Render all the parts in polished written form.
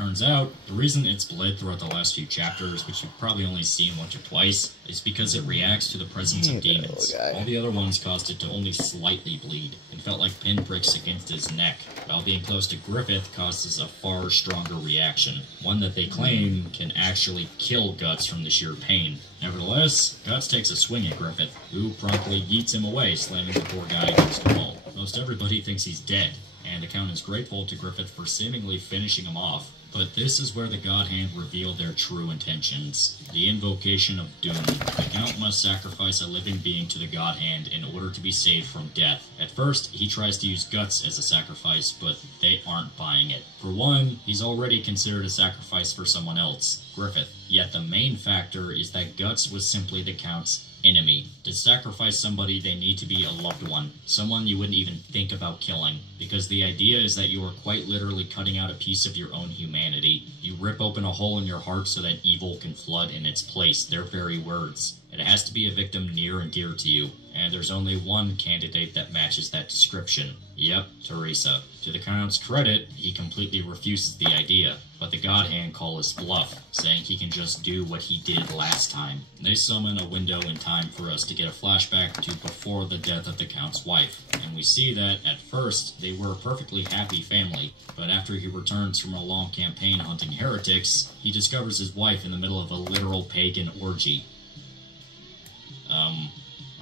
Turns out, the reason it's bled throughout the last few chapters, which you've probably only seen once or twice, is because it reacts to the presence of demons. All the other ones caused it to only slightly bleed, and felt like pinpricks against his neck, while being close to Griffith causes a far stronger reaction, one that they claim can actually kill Guts from the sheer pain. Nevertheless, Guts takes a swing at Griffith, who promptly yeets him away, slamming the poor guy against the wall. Most everybody thinks he's dead, and the Count is grateful to Griffith for seemingly finishing him off. But this is where the God Hand revealed their true intentions. The invocation of doom. The Count must sacrifice a living being to the God Hand in order to be saved from death. At first, he tries to use Guts as a sacrifice, but they aren't buying it. For one, he's already considered a sacrifice for someone else, Griffith. Yet the main factor is that Guts was simply the Count's enemy. To sacrifice somebody, they need to be a loved one, someone you wouldn't even think about killing, because the idea is that you are quite literally cutting out a piece of your own humanity. You rip open a hole in your heart so that evil can flood in its place, their very words. It has to be a victim near and dear to you, and there's only one candidate that matches that description. Yep, Teresa. To the Count's credit, he completely refuses the idea, but the God Hand call is bluff, saying he can just do what he did last time. They summon a window in time for us to get a flashback to before the death of the Count's wife, and we see that, at first, they were a perfectly happy family, but after he returns from a long campaign hunting heretics, he discovers his wife in the middle of a literal pagan orgy.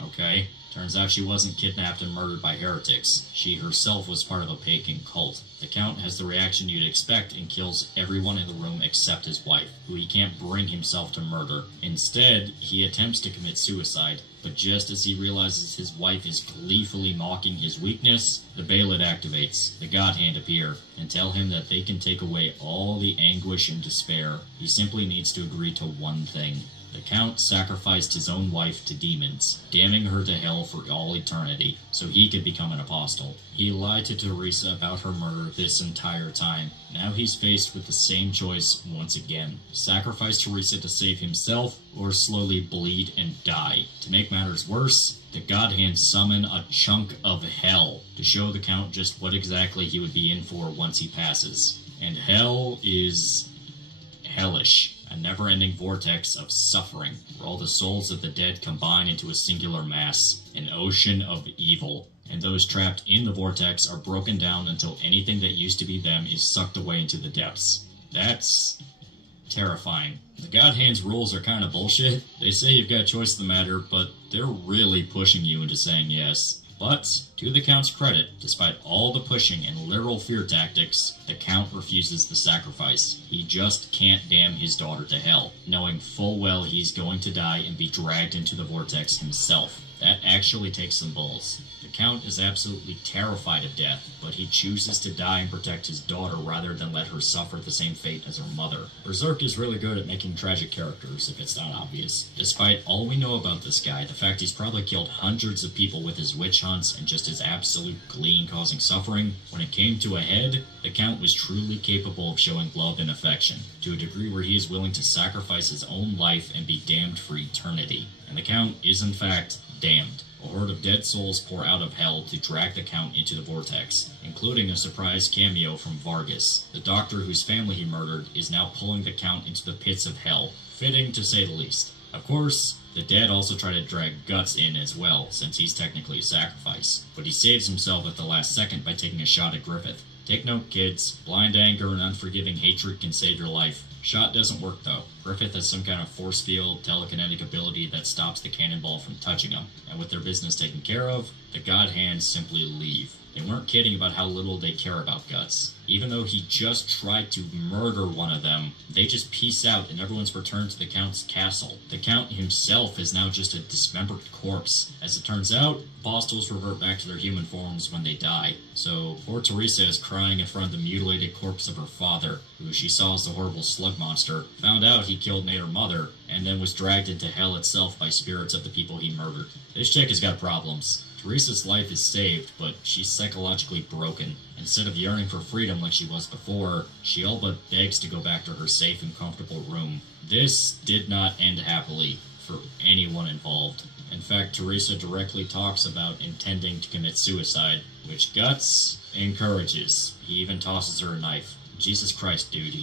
Okay. Turns out she wasn't kidnapped and murdered by heretics. She herself was part of a pagan cult. The Count has the reaction you'd expect and kills everyone in the room except his wife, who he can't bring himself to murder. Instead, he attempts to commit suicide, but just as he realizes his wife is gleefully mocking his weakness, the Bailid activates, the God Hand appear, and tell him that they can take away all the anguish and despair. He simply needs to agree to one thing. The Count sacrificed his own wife to demons, damning her to hell for all eternity, so he could become an apostle. He lied to Teresa about her murder this entire time. Now he's faced with the same choice once again. Sacrifice Teresa to save himself, or slowly bleed and die. To make matters worse, the God Hand summon a chunk of hell to show the Count just what exactly he would be in for once he passes. And hell is hellish. A never-ending vortex of suffering, where all the souls of the dead combine into a singular mass, an ocean of evil, and those trapped in the vortex are broken down until anything that used to be them is sucked away into the depths. That's terrifying. The God Hand's rules are kind of bullshit. They say you've got choice in the matter, but they're really pushing you into saying yes. But, to the Count's credit, despite all the pushing and literal fear tactics, the Count refuses the sacrifice. He just can't damn his daughter to hell, knowing full well he's going to die and be dragged into the vortex himself. That actually takes some balls. The Count is absolutely terrified of death, but he chooses to die and protect his daughter rather than let her suffer the same fate as her mother. Berserk is really good at making tragic characters, if it's not obvious. Despite all we know about this guy, the fact he's probably killed hundreds of people with his witch hunts and just his absolute glee in causing suffering, when it came to a head, the Count was truly capable of showing love and affection, to a degree where he is willing to sacrifice his own life and be damned for eternity. And the Count is in fact damned. A horde of dead souls pour out of hell to drag the Count into the vortex, including a surprise cameo from Vargas. The doctor whose family he murdered is now pulling the Count into the pits of hell. Fitting, to say the least. Of course, the dead also try to drag Guts in as well, since he's technically a sacrifice, but he saves himself at the last second by taking a shot at Griffith. Take note, kids. Blind anger and unforgiving hatred can save your life. Shot doesn't work, though. Griffith has some kind of force field, telekinetic ability that stops the cannonball from touching him, and with their business taken care of, the God Hands simply leave. They weren't kidding about how little they care about Guts. Even though he just tried to murder one of them, they just peace out and everyone's returned to the Count's castle. The Count himself is now just a dismembered corpse. As it turns out, apostles revert back to their human forms when they die. So, poor Teresa is crying in front of the mutilated corpse of her father, who she saw as the horrible slug monster, found out he killed and ate her mother, and then was dragged into hell itself by spirits of the people he murdered. This chick has got problems. Teresa's life is saved, but she's psychologically broken. Instead of yearning for freedom like she was before, she all but begs to go back to her safe and comfortable room. This did not end happily for anyone involved. In fact, Teresa directly talks about intending to commit suicide, which Guts encourages. He even tosses her a knife. Jesus Christ, dude,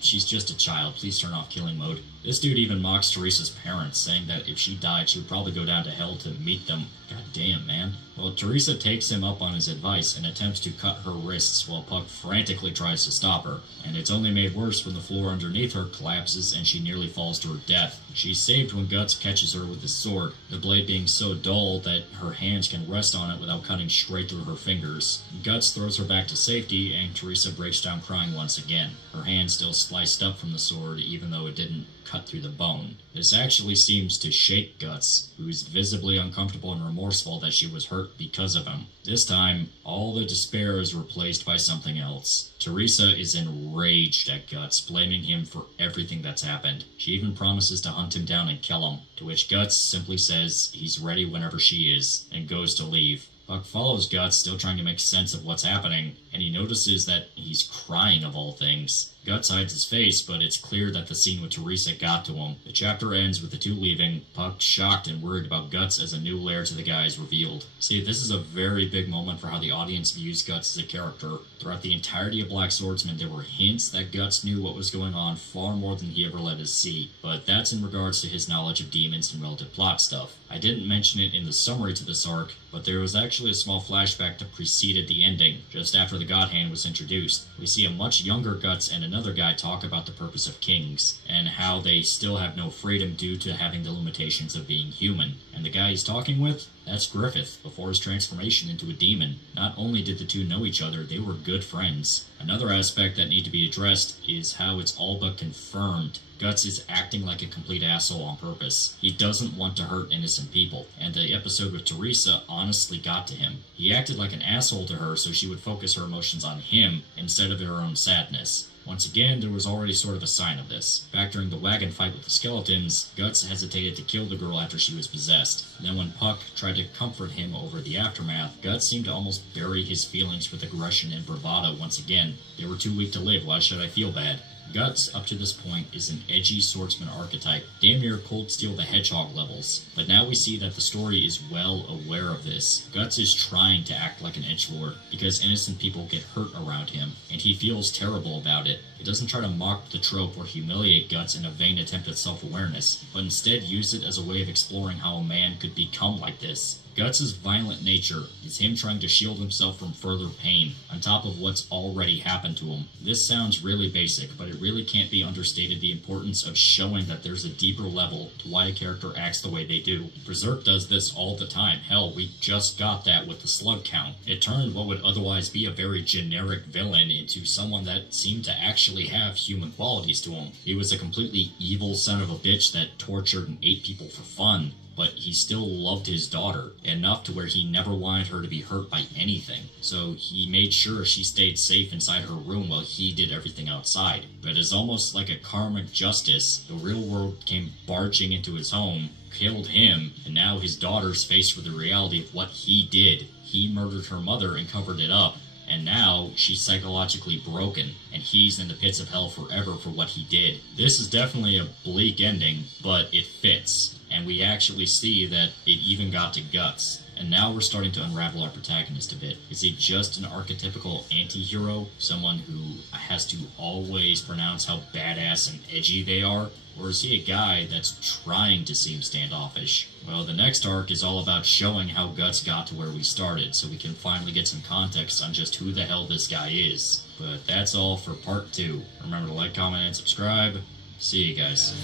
she's just a child. Please turn off killing mode. This dude even mocks Teresa's parents, saying that if she died, she would probably go down to hell to meet them. God damn, man. Well, Teresa takes him up on his advice and attempts to cut her wrists while Puck frantically tries to stop her. And it's only made worse when the floor underneath her collapses and she nearly falls to her death. She's saved when Guts catches her with his sword, the blade being so dull that her hands can rest on it without cutting straight through her fingers. Guts throws her back to safety, and Teresa breaks down crying once again, her hand still sliced up from the sword even though it didn't cut through the bone. This actually seems to shake Guts, who's visibly uncomfortable and remorseful that she was hurt because of him. This time, all the despair is replaced by something else. Teresa is enraged at Guts, blaming him for everything that's happened. She even promises to hunt him down and kill him, to which Guts simply says he's ready whenever she is, and goes to leave. Puck follows Guts, still trying to make sense of what's happening, and he notices that he's crying of all things. Guts hides his face, but it's clear that the scene with Teresa got to him. The chapter ends with the two leaving, Puck shocked and worried about Guts as a new layer to the guy is revealed. See, this is a very big moment for how the audience views Guts as a character. Throughout the entirety of Black Swordsman, there were hints that Guts knew what was going on far more than he ever let us see, but that's in regards to his knowledge of demons and relative plot stuff. I didn't mention it in the summary to this arc, but there was actually a small flashback that preceded the ending, just after the God Hand was introduced. We see a much younger Guts and another guy talk about the purpose of kings, and how they still have no freedom due to having the limitations of being human. And the guy he's talking with? That's Griffith, before his transformation into a demon. Not only did the two know each other, they were good friends. Another aspect that needs to be addressed is how it's all but confirmed Guts is acting like a complete asshole on purpose. He doesn't want to hurt innocent people, and the episode with Teresa honestly got to him. He acted like an asshole to her so she would focus her emotions on him instead of her own sadness. Once again, there was already sort of a sign of this. Back during the wagon fight with the skeletons, Guts hesitated to kill the girl after she was possessed. Then when Puck tried to comfort him over the aftermath, Guts seemed to almost bury his feelings with aggression and bravado once again. They were too weak to live, why should I feel bad? Guts, up to this point, is an edgy swordsman archetype, damn near Cold Steel the Hedgehog levels. But now we see that the story is well aware of this. Guts is trying to act like an edgelord, because innocent people get hurt around him, and he feels terrible about it. It doesn't try to mock the trope or humiliate Guts in a vain attempt at self-awareness, but instead use it as a way of exploring how a man could become like this. Guts' violent nature is him trying to shield himself from further pain, on top of what's already happened to him. This sounds really basic, but it really can't be understated the importance of showing that there's a deeper level to why a character acts the way they do. Berserk does this all the time. Hell, we just got that with the slug count. It turned what would otherwise be a very generic villain into someone that seemed to actually have human qualities to him. He was a completely evil son of a bitch that tortured and ate people for fun, but he still loved his daughter, enough to where he never wanted her to be hurt by anything. So he made sure she stayed safe inside her room while he did everything outside. But as almost like a karmic justice, the real world came barging into his home, killed him, and now his daughter's faced with the reality of what he did. He murdered her mother and covered it up, and now she's psychologically broken, and he's in the pits of hell forever for what he did. This is definitely a bleak ending, but it fits. And we actually see that it even got to Guts. And now we're starting to unravel our protagonist a bit. Is he just an archetypical anti-hero? Someone who has to always pronounce how badass and edgy they are? Or is he a guy that's trying to seem standoffish? Well, the next arc is all about showing how Guts got to where we started, so we can finally get some context on just who the hell this guy is. But that's all for part 2. Remember to like, comment, and subscribe. See you guys.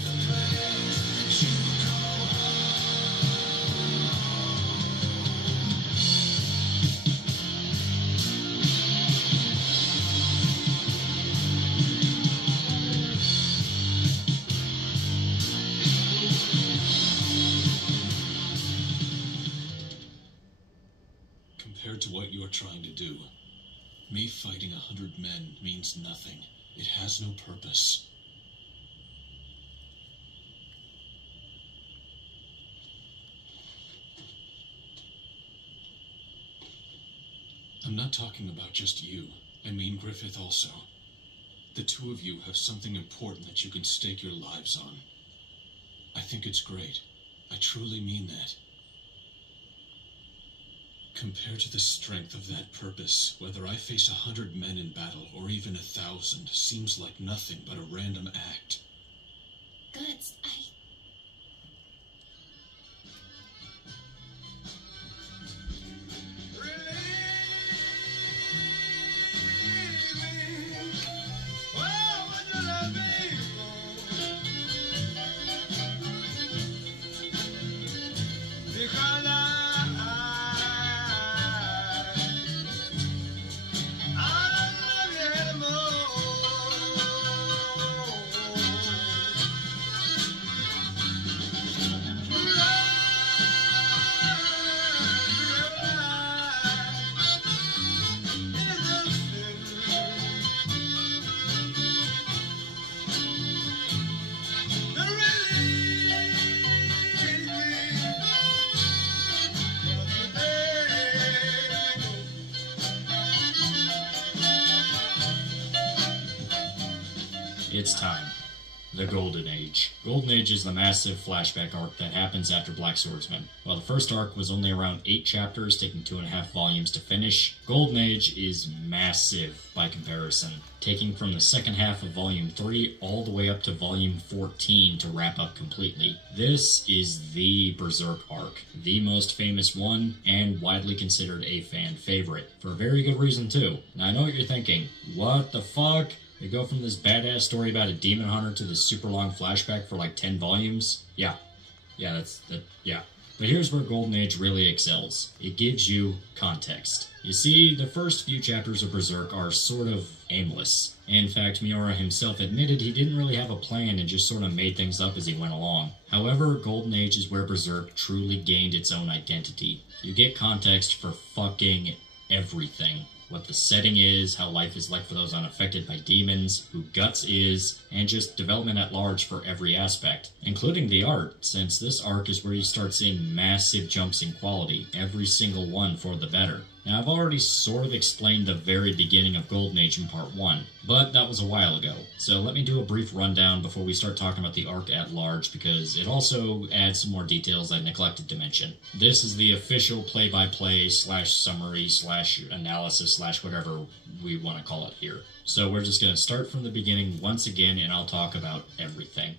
Compared to what you're trying to do, me fighting 100 men means nothing. It has no purpose. I'm not talking about just you. I mean Griffith also. The two of you have something important that you can stake your lives on. I think it's great. I truly mean that. Compared to the strength of that purpose, whether I face 100 men in battle or even 1,000 seems like nothing but a random act. Guts, It's time. The Golden Age. Golden Age is the massive flashback arc that happens after Black Swordsman. While the first arc was only around 8 chapters, taking 2.5 volumes to finish, Golden Age is massive by comparison, taking from the second half of Volume 3 all the way up to Volume 14 to wrap up completely. This is the Berserk arc, the most famous one, and widely considered a fan favorite, for a very good reason too. Now I know what you're thinking, what the fuck? We go from this badass story about a demon hunter to this super long flashback for like 10 volumes? Yeah. But here's where Golden Age really excels. It gives you context. You see, the first few chapters of Berserk are sort of aimless. In fact, Miura himself admitted he didn't really have a plan and just sort of made things up as he went along. However, Golden Age is where Berserk truly gained its own identity. You get context for fucking everything. What the setting is, how life is like for those unaffected by demons, who Guts is, and just development at large for every aspect, including the art, since this arc is where you start seeing massive jumps in quality, every single one for the better. Now, I've already sort of explained the very beginning of Golden Age in Part 1, but that was a while ago, so let me do a brief rundown before we start talking about the arc at large, because it also adds some more details I neglected to mention. This is the official play-by-play slash summary slash analysis slash whatever we want to call it here. So we're just going to start from the beginning once again, and I'll talk about everything.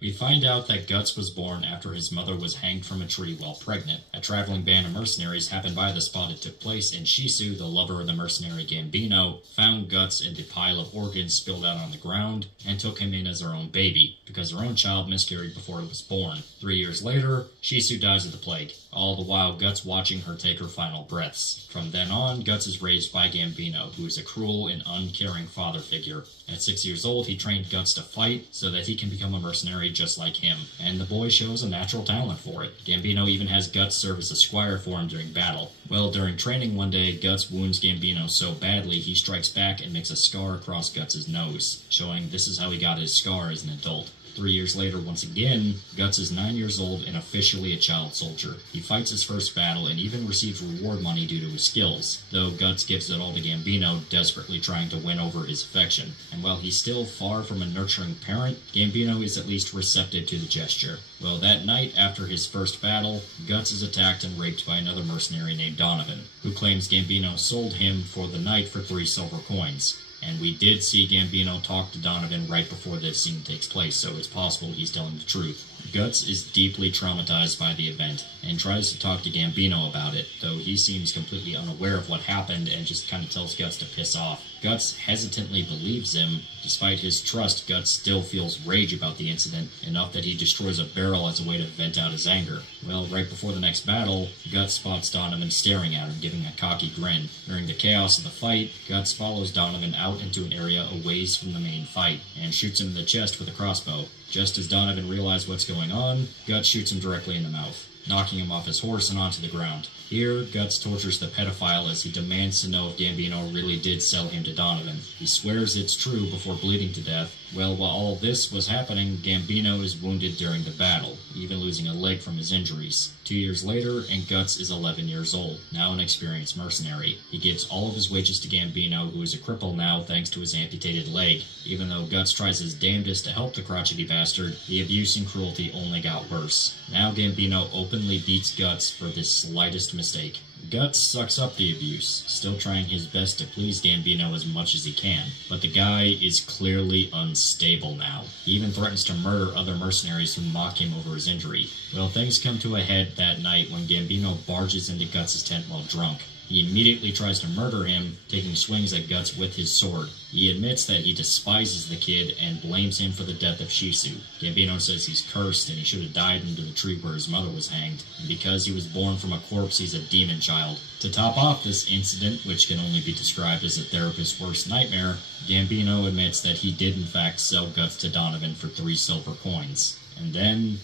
We find out that Guts was born after his mother was hanged from a tree while pregnant. A traveling band of mercenaries happened by the spot it took place, and Shisu, the lover of the mercenary Gambino, found Guts in the pile of organs spilled out on the ground, and took him in as her own baby, because her own child miscarried before it was born. 3 years later, Shisu dies of the plague, all the while Guts watching her take her final breaths. From then on, Guts is raised by Gambino, who is a cruel and uncaring father figure. At 6 years old, he trained Guts to fight so that he can become a mercenary just like him, and the boy shows a natural talent for it. Gambino even has Guts serve as a squire for him during battle. Well, during training one day, Guts wounds Gambino so badly he strikes back and makes a scar across Guts' nose, showing this is how he got his scar as an adult. 3 years later, once again, Guts is 9 years old and officially a child soldier. He fights his first battle and even receives reward money due to his skills, though Guts gives it all to Gambino, desperately trying to win over his affection. And while he's still far from a nurturing parent, Gambino is at least receptive to the gesture. Well, that night, after his first battle, Guts is attacked and raped by another mercenary named Donovan, who claims Gambino sold him for the night for 3 silver coins. And we did see Gambino talk to Donovan right before this scene takes place, so it's possible he's telling the truth. Guts is deeply traumatized by the event, and tries to talk to Gambino about it, though he seems completely unaware of what happened and just kind of tells Guts to piss off. Guts hesitantly believes him. Despite his trust, Guts still feels rage about the incident, enough that he destroys a barrel as a way to vent out his anger. Well, right before the next battle, Guts spots Donovan staring at him, giving a cocky grin. During the chaos of the fight, Guts follows Donovan out into an area a ways from the main fight, and shoots him in the chest with a crossbow. Just as Donovan realizes what's going on, Guts shoots him directly in the mouth, knocking him off his horse and onto the ground. Here, Guts tortures the pedophile as he demands to know if Gambino really did sell him to Donovan. He swears it's true before bleeding to death, Well, while all this was happening, Gambino is wounded during the battle, even losing a leg from his injuries. 2 years later, and Guts is 11 years old, now an experienced mercenary. He gives all of his wages to Gambino, who is a cripple now thanks to his amputated leg. Even though Guts tries his damnedest to help the crotchety bastard, the abuse and cruelty only got worse. Now Gambino openly beats Guts for the slightest mistake. Guts sucks up the abuse, still trying his best to please Gambino as much as he can, but the guy is clearly unstable now. He even threatens to murder other mercenaries who mock him over his injury. Well, things come to a head that night when Gambino barges into Guts' tent while drunk. He immediately tries to murder him, taking swings at Guts with his sword. He admits that he despises the kid and blames him for the death of Shisu. Gambino says he's cursed and he should have died under the tree where his mother was hanged, and because he was born from a corpse, he's a demon child. To top off this incident, which can only be described as a therapist's worst nightmare, Gambino admits that he did in fact sell Guts to Donovan for 3 silver coins. And then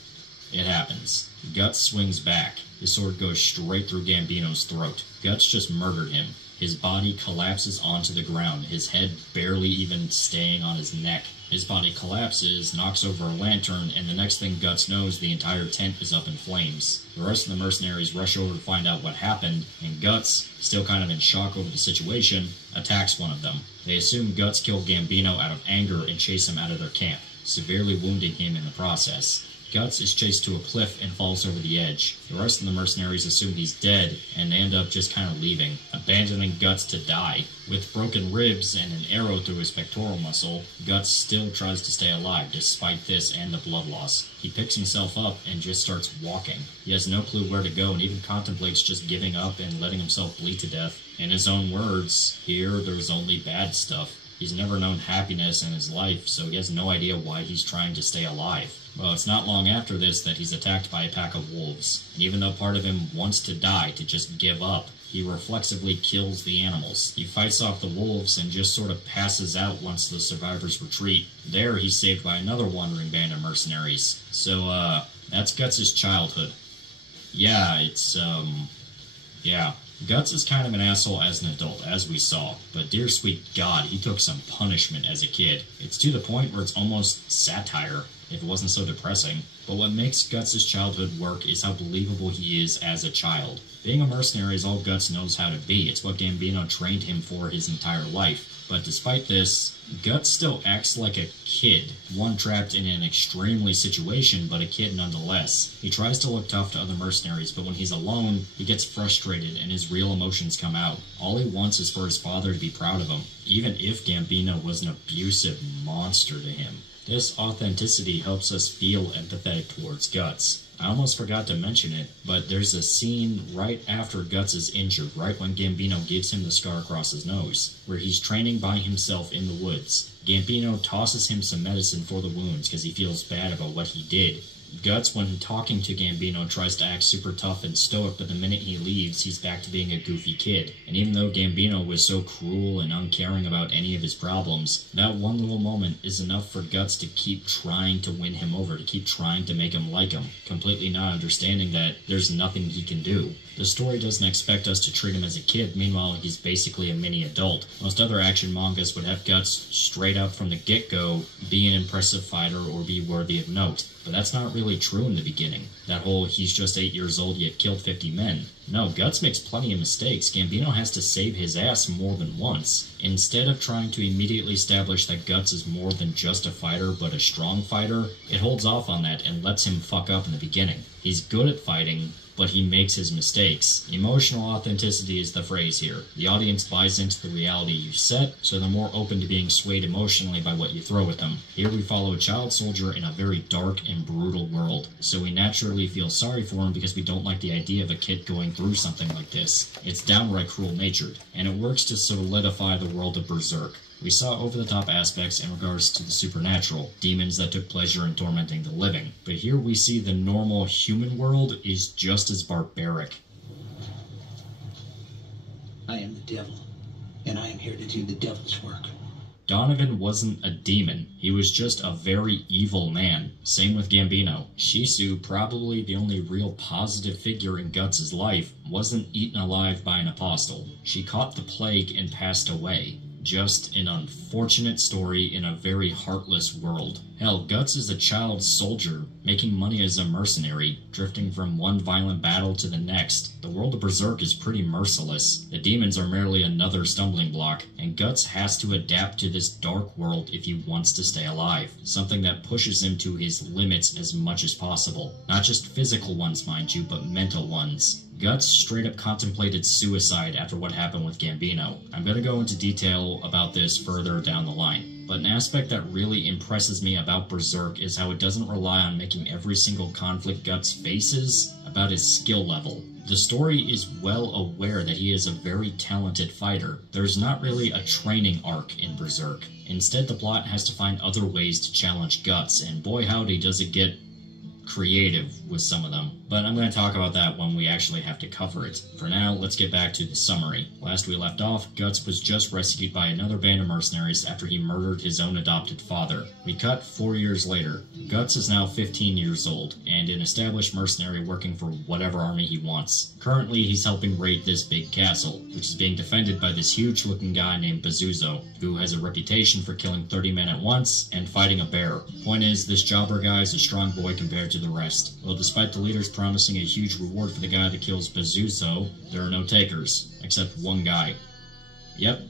it happens. Guts swings back. His sword goes straight through Gambino's throat. Guts just murdered him. His body collapses onto the ground, his head barely even staying on his neck. His body collapses, knocks over a lantern, and the next thing Guts knows, the entire tent is up in flames. The rest of the mercenaries rush over to find out what happened, and Guts, still kind of in shock over the situation, attacks one of them. They assume Guts killed Gambino out of anger and chase him out of their camp, severely wounding him in the process. Guts is chased to a cliff and falls over the edge. The rest of the mercenaries assume he's dead, and they end up just kind of leaving, abandoning Guts to die. With broken ribs and an arrow through his pectoral muscle, Guts still tries to stay alive despite this and the blood loss. He picks himself up and just starts walking. He has no clue where to go and even contemplates just giving up and letting himself bleed to death. In his own words, here there's only bad stuff. He's never known happiness in his life, so he has no idea why he's trying to stay alive. Well, it's not long after this that he's attacked by a pack of wolves, and even though part of him wants to die, to just give up, he reflexively kills the animals. He fights off the wolves and just sort of passes out once the survivors retreat. There, he's saved by another wandering band of mercenaries. So, that's Guts' childhood. Yeah, yeah. Guts is kind of an asshole as an adult, as we saw, but dear sweet God, he took some punishment as a kid. It's to the point where it's almost satire, if it wasn't so depressing. But what makes Guts' childhood work is how believable he is as a child. Being a mercenary is all Guts knows how to be. It's what Gambino trained him for his entire life. But despite this, Guts still acts like a kid, one trapped in an extremely situation, but a kid nonetheless. He tries to look tough to other mercenaries, but when he's alone, he gets frustrated and his real emotions come out. All he wants is for his father to be proud of him, even if Gambino was an abusive monster to him. This authenticity helps us feel empathetic towards Guts. I almost forgot to mention it, but there's a scene right after Guts is injured, right when Gambino gives him the scar across his nose, where he's training by himself in the woods. Gambino tosses him some medicine for the wounds because he feels bad about what he did. Guts, when talking to Gambino, tries to act super tough and stoic, but the minute he leaves, he's back to being a goofy kid. And even though Gambino was so cruel and uncaring about any of his problems, that one little moment is enough for Guts to keep trying to win him over, to keep trying to make him like him, completely not understanding that there's nothing he can do. The story doesn't expect us to treat him as a kid, meanwhile he's basically a mini adult. Most other action mangas would have Guts straight up from the get-go be an impressive fighter or be worthy of note. But that's not really true in the beginning. That whole he's just 8 years old yet killed 50 men. No, Guts makes plenty of mistakes. Gambino has to save his ass more than once. Instead of trying to immediately establish that Guts is more than just a fighter but a strong fighter, it holds off on that and lets him fuck up in the beginning. He's good at fighting, but he makes his mistakes. Emotional authenticity is the phrase here. The audience buys into the reality you set, so they're more open to being swayed emotionally by what you throw at them. Here we follow a child soldier in a very dark and brutal world, so we naturally feel sorry for him because we don't like the idea of a kid going through something like this. It's downright cruel-natured, and it works to solidify the world of Berserk. We saw over-the-top aspects in regards to the supernatural, demons that took pleasure in tormenting the living. But here we see the normal human world is just as barbaric. I am the devil, and I am here to do the devil's work. Donovan wasn't a demon. He was just a very evil man. Same with Gambino. Shisu, probably the only real positive figure in Guts' life, wasn't eaten alive by an apostle. She caught the plague and passed away. just an unfortunate story in a very heartless world. Hell, Guts is a child soldier, making money as a mercenary, drifting from one violent battle to the next. The world of Berserk is pretty merciless. The demons are merely another stumbling block, and Guts has to adapt to this dark world if he wants to stay alive. Something that pushes him to his limits as much as possible. Not just physical ones, mind you, but mental ones. Guts straight up contemplated suicide after what happened with Gambino. I'm going to go into detail about this further down the line, but an aspect that really impresses me about Berserk is how it doesn't rely on making every single conflict Guts faces about his skill level. The story is well aware that he is a very talented fighter. There's not really a training arc in Berserk. Instead, the plot has to find other ways to challenge Guts, and boy howdy does it get creative with some of them. But I'm going to talk about that when we actually have to cover it. For now, let's get back to the summary. Last we left off, Guts was just rescued by another band of mercenaries after he murdered his own adopted father. We cut 4 years later. Guts is now 15 years old, and an established mercenary working for whatever army he wants. Currently, he's helping raid this big castle, which is being defended by this huge-looking guy named Bazuzo, who has a reputation for killing 30 men at once and fighting a bear. Point is, this jobber guy is a strong boy compared to the rest. Well, despite the leaders promising a huge reward for the guy that kills Bazuzo, there are no takers, except one guy. Yep,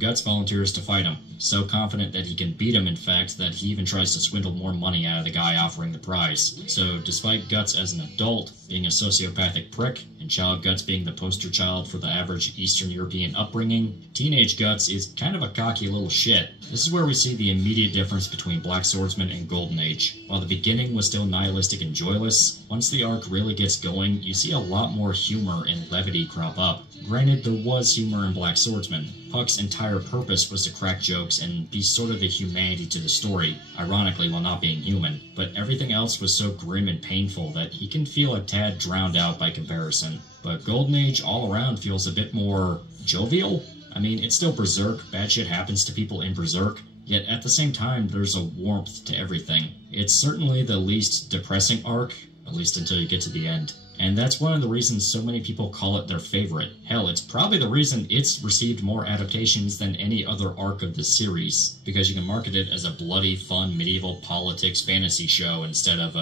Guts volunteers to fight him, so confident that he can beat him in fact that he even tries to swindle more money out of the guy offering the prize. So despite Guts as an adult being a sociopathic prick, and child Guts being the poster child for the average Eastern European upbringing, teenage Guts is kind of a cocky little shit. This is where we see the immediate difference between Black Swordsman and Golden Age. While the beginning was still nihilistic and joyless, once the arc really gets going, you see a lot more humor and levity crop up. Granted, there was humor in Black Swordsman. Puck's entire purpose was to crack jokes and be sort of the humanity to the story, ironically while not being human, but everything else was so grim and painful that he can feel a tad drowned out by comparison. But Golden Age all around feels a bit more jovial? I mean, it's still Berserk, bad shit happens to people in Berserk, yet at the same time there's a warmth to everything. It's certainly the least depressing arc, at least until you get to the end. And that's one of the reasons so many people call it their favorite. Hell, it's probably the reason it's received more adaptations than any other arc of the series, because you can market it as a bloody, fun, medieval politics fantasy show instead of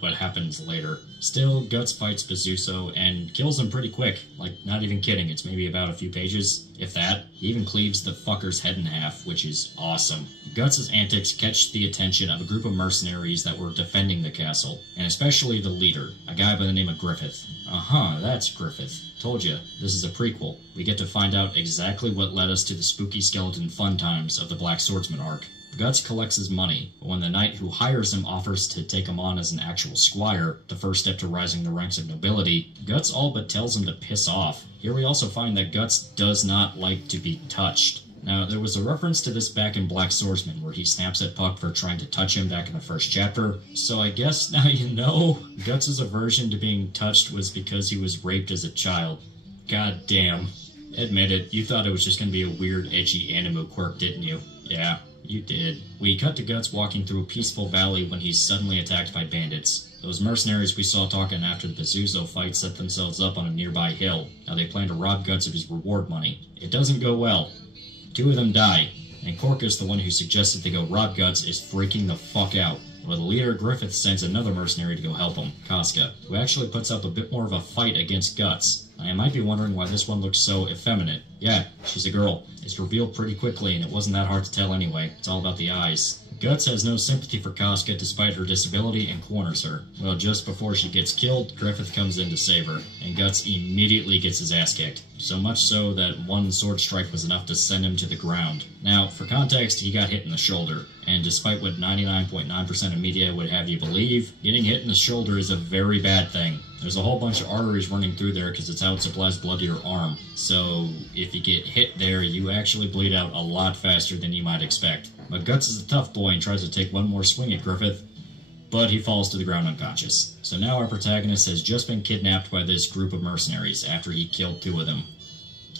what happens later. Still, Guts fights Bazuzo and kills him pretty quick. Like, not even kidding, it's maybe about a few pages, if that. He even cleaves the fucker's head in half, which is awesome. Guts' antics catch the attention of a group of mercenaries that were defending the castle, and especially the leader, a guy by the name of Griffith. That's Griffith. Told ya, this is a prequel. We get to find out exactly what led us to the spooky skeleton fun times of the Black Swordsman arc. Guts collects his money, but when the knight who hires him offers to take him on as an actual squire, the first step to rising the ranks of nobility, Guts all but tells him to piss off. Here we also find that Guts does not like to be touched. Now, there was a reference to this back in Black Swordsman, where he snaps at Puck for trying to touch him back in the first chapter, so I guess now you know, Guts' aversion to being touched was because he was raped as a child. God damn. Admit it, you thought it was just gonna be a weird, edgy anime quirk, didn't you? Yeah. You did. We cut to Guts walking through a peaceful valley when he's suddenly attacked by bandits. Those mercenaries we saw talking after the Bazuzo fight set themselves up on a nearby hill. Now they plan to rob Guts of his reward money. It doesn't go well. 2 of them die, and Corcus, the one who suggested they go rob Guts, is freaking the fuck out. Well, the leader, Griffith, sends another mercenary to go help him, Casca, who actually puts up a bit more of a fight against Guts. I might be wondering why this one looks so effeminate. Yeah, she's a girl. It's revealed pretty quickly, and it wasn't that hard to tell anyway. It's all about the eyes. Guts has no sympathy for Casca despite her disability and corners her. Well, just before she gets killed, Griffith comes in to save her, and Guts immediately gets his ass kicked. So much so that one sword strike was enough to send him to the ground. Now, for context, he got hit in the shoulder, and despite what 99.9% of media would have you believe, getting hit in the shoulder is a very bad thing. There's a whole bunch of arteries running through there because it's how it supplies blood to your arm. So, if you get hit there, you actually bleed out a lot faster than you might expect. But Guts is a tough boy and tries to take one more swing at Griffith, but he falls to the ground unconscious. So now our protagonist has just been kidnapped by this group of mercenaries after he killed 2 of them.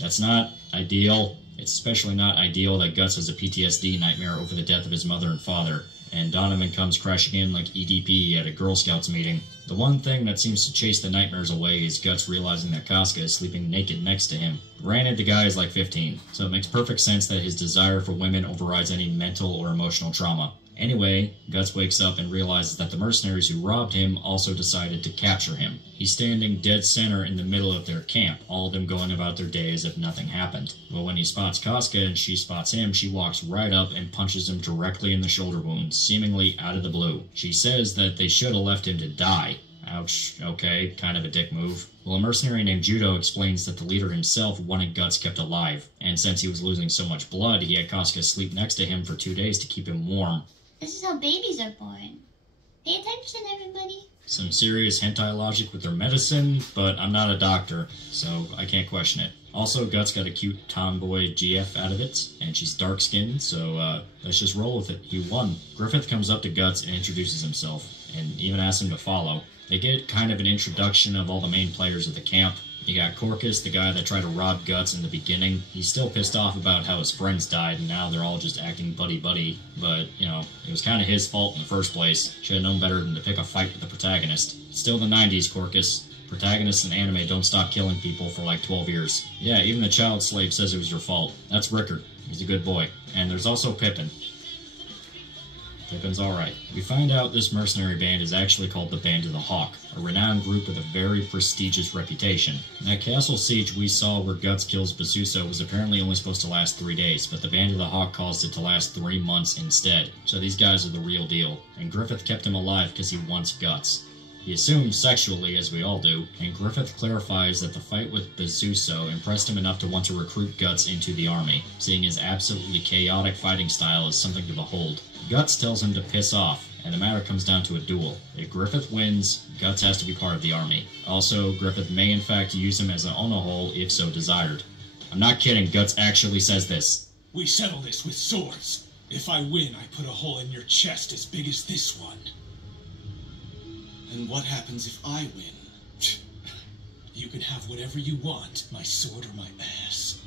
That's not ideal. It's especially not ideal that Guts has a PTSD nightmare over the death of his mother and father. and Donovan comes crashing in like EDP at a Girl Scouts meeting. The one thing that seems to chase the nightmares away is Guts realizing that Casca is sleeping naked next to him. Granted, the guy is like 15, so it makes perfect sense that his desire for women overrides any mental or emotional trauma. Anyway, Guts wakes up and realizes that the mercenaries who robbed him also decided to capture him. He's standing dead center in the middle of their camp, all of them going about their day as if nothing happened. But when he spots Casca and she spots him, she walks right up and punches him directly in the shoulder wound, seemingly out of the blue. She says that they should have left him to die. Ouch, okay, kind of a dick move. Well, a mercenary named Judo explains that the leader himself wanted Guts kept alive, and since he was losing so much blood, he had Casca sleep next to him for 2 days to keep him warm. This is how babies are born. Pay attention, everybody. Some serious hentai logic with their medicine, but I'm not a doctor, so I can't question it. Also, Guts got a cute tomboy GF out of it, and she's dark-skinned, so let's just roll with it. He won. Griffith comes up to Guts and introduces himself, and even asks him to follow. They get kind of an introduction of all the main players of the camp. You got Corcus, the guy that tried to rob Guts in the beginning. He's still pissed off about how his friends died, and now they're all just acting buddy-buddy. But, you know, it was kind of his fault in the first place. Should have known better than to pick a fight with the protagonist. It's still the 90s, Corcus. Protagonists in anime don't stop killing people for like 12 years. Yeah, even the child slave says it was your fault. That's Rickard. He's a good boy. And there's also Pippin. Pippin's alright. We find out this mercenary band is actually called the Band of the Hawk, a renowned group with a very prestigious reputation. That castle siege we saw where Guts kills Basuso was apparently only supposed to last 3 days, but the Band of the Hawk caused it to last 3 months instead. So these guys are the real deal, and Griffith kept him alive because he wants Guts. He assumes sexually, as we all do, and Griffith clarifies that the fight with Basuso impressed him enough to want to recruit Guts into the army, seeing his absolutely chaotic fighting style as something to behold. Guts tells him to piss off, and the matter comes down to a duel. If Griffith wins, Guts has to be part of the army. Also, Griffith may in fact use him as an honor hole if so desired. I'm not kidding, Guts actually says this. We settle this with swords. If I win, I put a hole in your chest as big as this one. And what happens if I win? You can have whatever you want, my sword or my ass.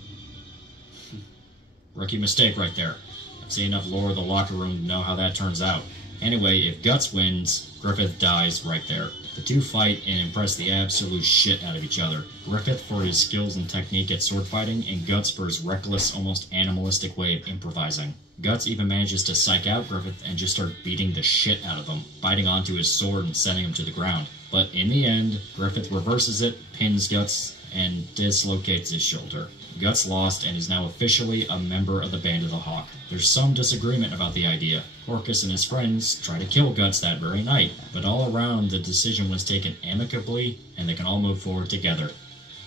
Rookie mistake right there. I've seen enough lore of the locker room to know how that turns out. Anyway, if Guts wins, Griffith dies right there. The two fight and impress the absolute shit out of each other. Griffith for his skills and technique at sword fighting, and Guts for his reckless, almost animalistic way of improvising. Guts even manages to psych out Griffith and just start beating the shit out of him, biting onto his sword and sending him to the ground. But in the end, Griffith reverses it, pins Guts, and dislocates his shoulder. Guts lost and is now officially a member of the Band of the Hawk. There's some disagreement about the idea. Orcus and his friends try to kill Guts that very night, but all around the decision was taken amicably and they can all move forward together.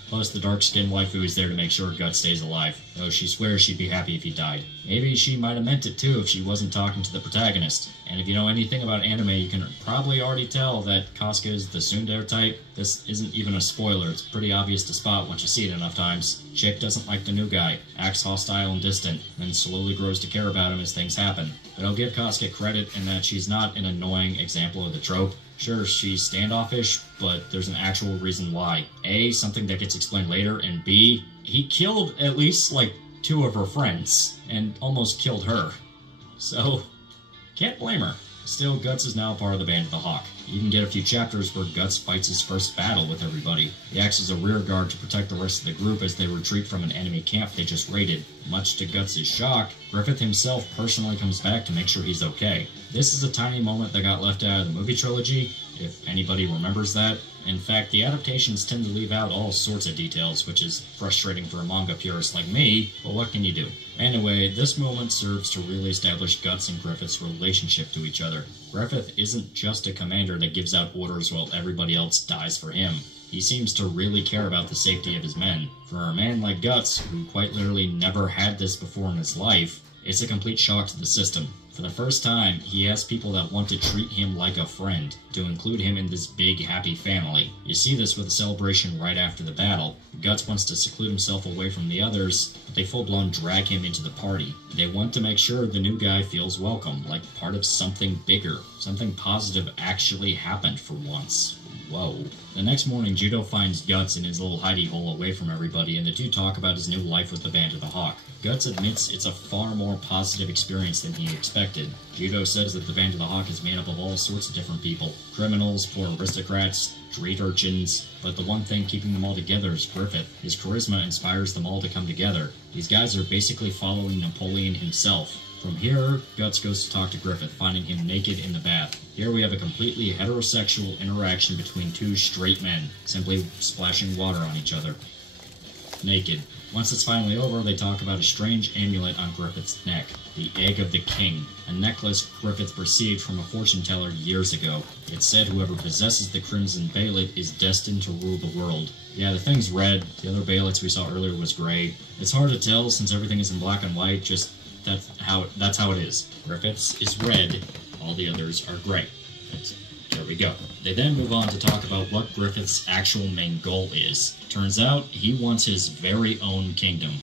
Plus, the dark-skinned waifu is there to make sure Guts stays alive, though she swears she'd be happy if he died. Maybe she might have meant it too if she wasn't talking to the protagonist. And if you know anything about anime, you can probably already tell that Casca is the tsundere type. This isn't even a spoiler, it's pretty obvious to spot once you see it enough times. Chick doesn't like the new guy, acts hostile and distant, then slowly grows to care about him as things happen. But I'll give Casca credit in that she's not an annoying example of the trope. Sure, she's standoffish, but there's an actual reason why. A, something that gets explained later, and B, he killed at least, like, 2 of her friends, and almost killed her. So, can't blame her. Still, Guts is now part of the Band of the Hawk. You even get a few chapters where Guts fights his first battle with everybody. He acts as a rear guard to protect the rest of the group as they retreat from an enemy camp they just raided. Much to Guts' shock, Griffith himself personally comes back to make sure he's okay. This is a tiny moment that got left out of the movie trilogy, if anybody remembers that. In fact, the adaptations tend to leave out all sorts of details, which is frustrating for a manga purist like me, but what can you do? Anyway, this moment serves to really establish Guts and Griffith's relationship to each other. Griffith isn't just a commander that gives out orders while everybody else dies for him. He seems to really care about the safety of his men. For a man like Guts, who quite literally never had this before in his life, it's a complete shock to the system. For the first time, he has people that want to treat him like a friend, to include him in this big, happy family. You see this with the celebration right after the battle. Guts wants to seclude himself away from the others, but they full-blown drag him into the party. They want to make sure the new guy feels welcome, like part of something bigger. Something positive actually happened for once. Whoa. The next morning, Judo finds Guts in his little hidey hole away from everybody, and the two talk about his new life with the Band of the Hawk. Guts admits it's a far more positive experience than he expected. Judo says that the Band of the Hawk is made up of all sorts of different people. Criminals, poor aristocrats, street urchins, but the one thing keeping them all together is Griffith. His charisma inspires them all to come together. These guys are basically following Napoleon himself. From here, Guts goes to talk to Griffith, finding him naked in the bath. Here we have a completely heterosexual interaction between two straight men, simply splashing water on each other. Naked. Once it's finally over, they talk about a strange amulet on Griffith's neck, the Egg of the King, a necklace Griffith received from a fortune teller years ago. It said whoever possesses the Crimson Baylet is destined to rule the world. Yeah, the thing's red. The other baylets we saw earlier was gray. It's hard to tell since everything is in black and white, just that's how it is. Griffith's is red, all the others are gray. There we go. They then move on to talk about what Griffith's actual main goal is. Turns out, he wants his very own kingdom.